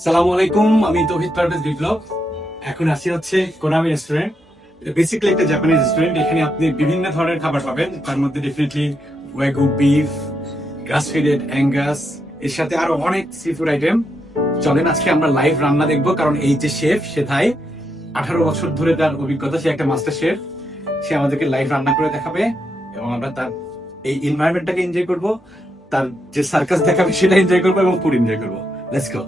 সালামু আলাইকুম, আমি তৌহিদ পারভেজ বিপ্লব। এখন আসি হচ্ছে কোনামি রেস্টুরেন্ট। বেসিক্যালি একটা জাপানিজ রেস্টুরেন্ট। এখানে আপনি বিভিন্ন ধরনের খাবার পাবেন, তার মধ্যে ডেফিনেটলি ওয়াগু বিফ, গ্রাস ফিডেড অ্যাঙ্গাস, এর সাথে আরো অনেক সি ফুড আইটেম। চলেন আজকে আমরা লাইভ রান্না দেখবো, কারণ এই যে শেফ, সে থাই 18 বছর ধরে তার অভিজ্ঞতা, সে একটা মাস্টার শেফ। সে আমাদেরকে লাইভ রান্না করে দেখাবে এবং আমরা তার এই এনভায়রনমেন্টটাকে এনজয় করবো, তার যে সার্কাস দেখাবে সেটা এনজয় করবো এবং ফুড এনজয় করবো। Let's go.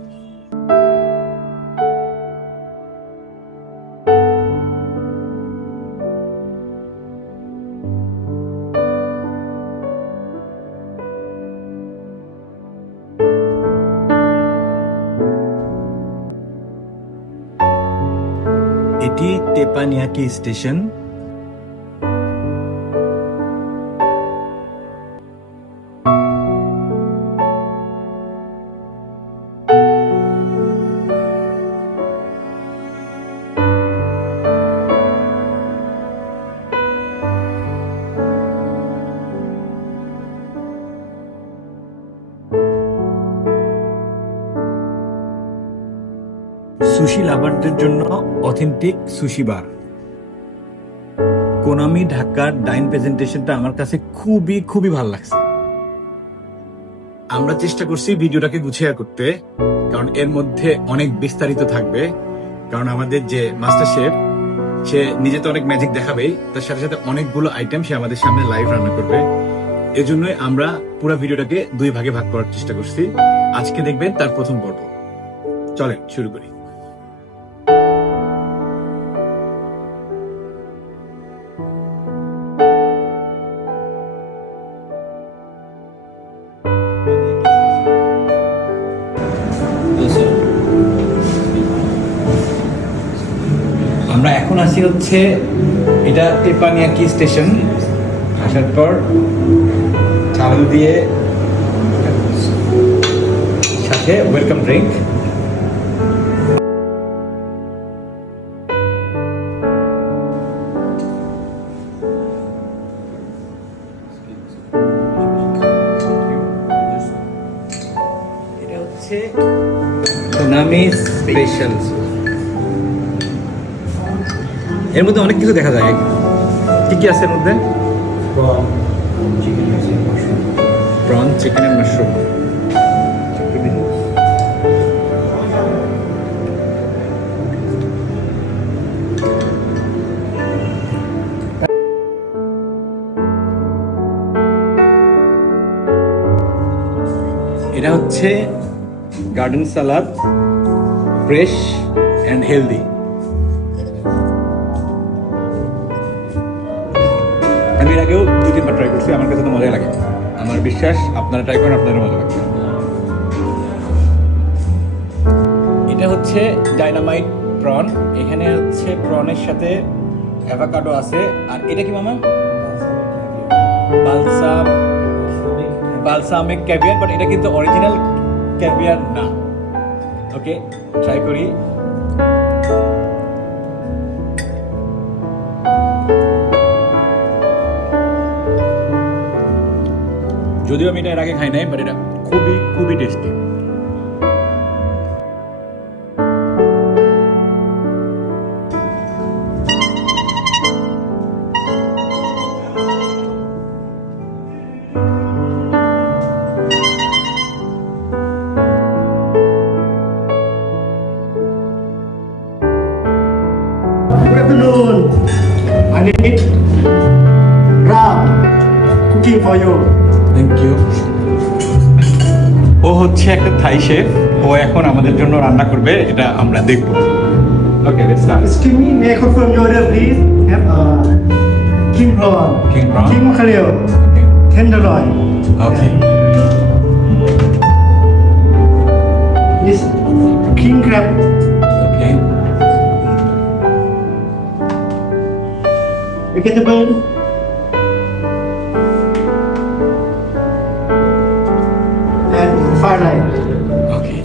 এটি টেপানিয়াকি স্টেশন। সুশি লাভারদের জন্য অথেন্টিক সুশি বার। কোনামি ঢাকার ডাইন প্রেজেন্টেশনটা আমার কাছে খুবই খুবই ভালো লাগছে। আমরা চেষ্টা করছি ভিডিওটাকে গুছিয়ে করতে, কারণ এর মধ্যে অনেক বিস্তারিত থাকবে। কারণ আমাদের যে মাস্টার শেফ, সে নিজে তো অনেক ম্যাজিক দেখাবেই, তার সাথে সাথে অনেকগুলো আইটেম সে আমাদের সামনে লাইভ রান্না করবে। এজন্যই আমরা পুরো ভিডিওটাকে দুই ভাগে ভাগ করার চেষ্টা করছি। আজকে দেখবেন তার প্রথম পর্ব। চলেন শুরু করি। আমরা এখন আসি হচ্ছে, এটা টেপানিয়াকি স্টেশন। আসার পর চাল দিয়ে সাথে ওয়েলকাম ড্রিঙ্ক। এটা হচ্ছে কোনামি স্পেশাল। এর মধ্যে অনেক কিছু দেখা যায়। কি কি আছে এর মধ্যে? Prawn, chicken and mushroom. এটা হচ্ছে garden salad, fresh and healthy. আমি এর আগেও 2-3 বার ট্রাই করছি, আমার কাছে তো মজাই লাগে। আমার বিশ্বাস আপনারা ট্রাই করেন, আপনাদের মজা লাগবে। এটা হচ্ছে ডাইনামাইট প্রন। এখানে হচ্ছে প্রনের সাথে অ্যাভোকাডো আছে। আর এটা কি মামা? বালসামিক ক্যাভিয়ার, বাট এটা কিন্তু অরিজিনাল ক্যাভিয়ার না। ওকে, ট্রাই করি। যদিও আমি এটা এর আগে খাই নাই, বাট এটা খুবই খুবই tasty. Good afternoon. I need ram cooking for you. Thank you. ও হচ্ছে একটা থাই শেফ, ও এখন আমাদের জন্য রান্না করবে, এটা আমরা দেখব। Okay, let's start. Excuse me, may I confirm your order, please? Have king prawn, King prawn. king mackerel, tenderloin. Okay, This king crab, okay. vegetable, and fried rice. Okay,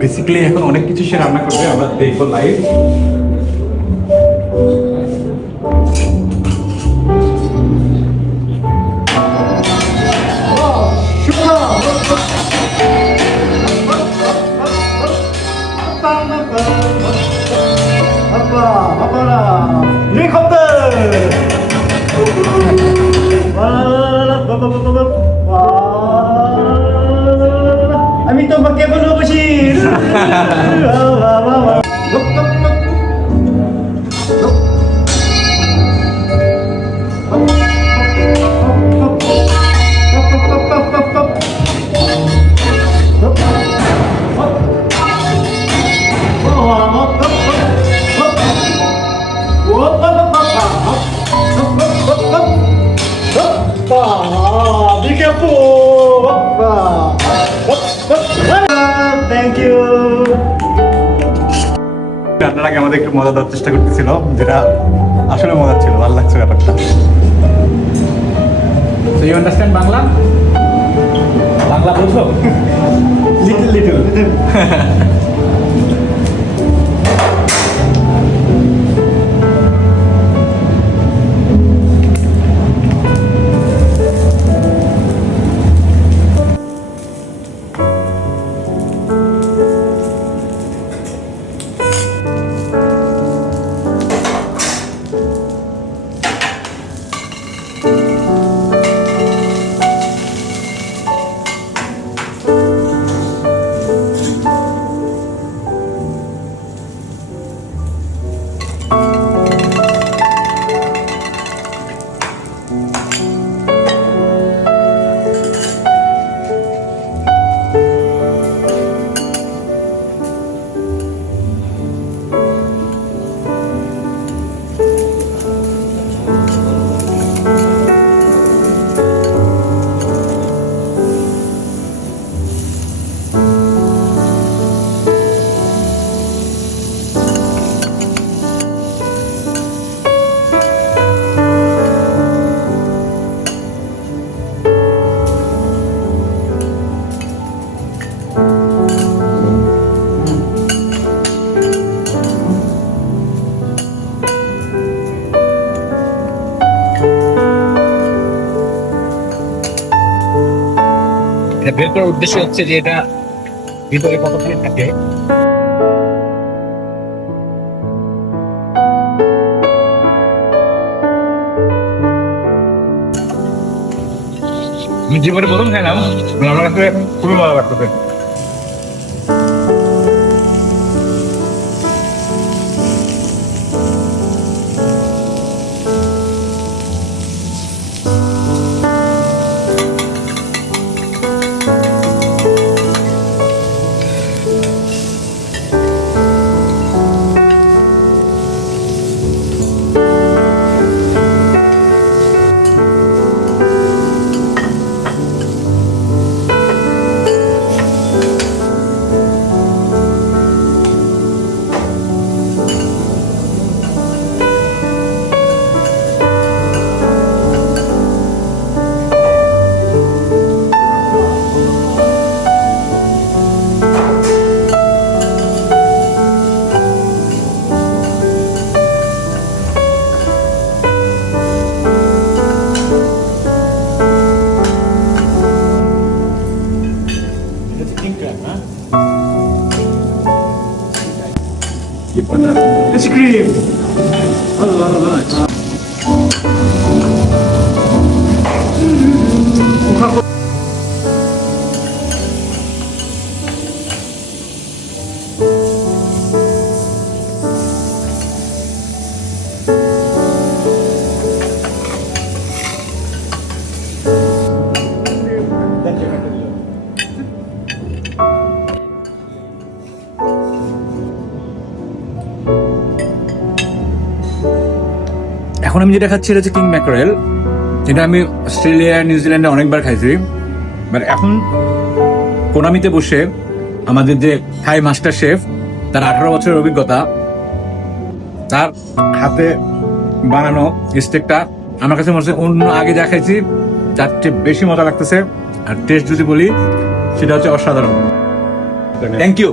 basically এখন অনেক কিছু সে রান্না করবে, আমরা দেখবো লাইভ। Hoppa! Helicopter! আমি তোমাকে ভালোবাসি Be careful! Thank you! আপনার আগে আমাদের একটু মজা দেওয়ার চেষ্টা করতেছিল, যেটা আসলে মজা ছিল, ভালো লাগছে ব্যাপারটা। So you understand Bangla? Bangla বোঝো? Little. এটা বের করার উদ্দেশ্য হচ্ছে যে এটা ভিতরে কতখানি থাকে। আমি জীবনে প্রথম খাইলাম, আমার কাছে খুবই ভালো লাগতেছে। Ice cream! এখন আমি যেটা খাচ্ছি এটা হচ্ছে কিং ম্যাকরেল। এটা আমি অস্ট্রেলিয়া নিউজিল্যান্ডে অনেকবার খাইছি, বাট এখন কোনামিতে বসে আমাদের যে থাই মাস্টার শেফ, তার 18 বছরের অভিজ্ঞতা, তার হাতে বানানো স্টেকটা আমার কাছে মনে হচ্ছে অন্য আগে যা খাইছি তার চেয়ে বেশি মজা লাগতেছে। আর টেস্ট যদি বলি সেটা হচ্ছে অসাধারণ। Thank you,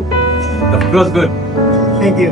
the good. Thank you.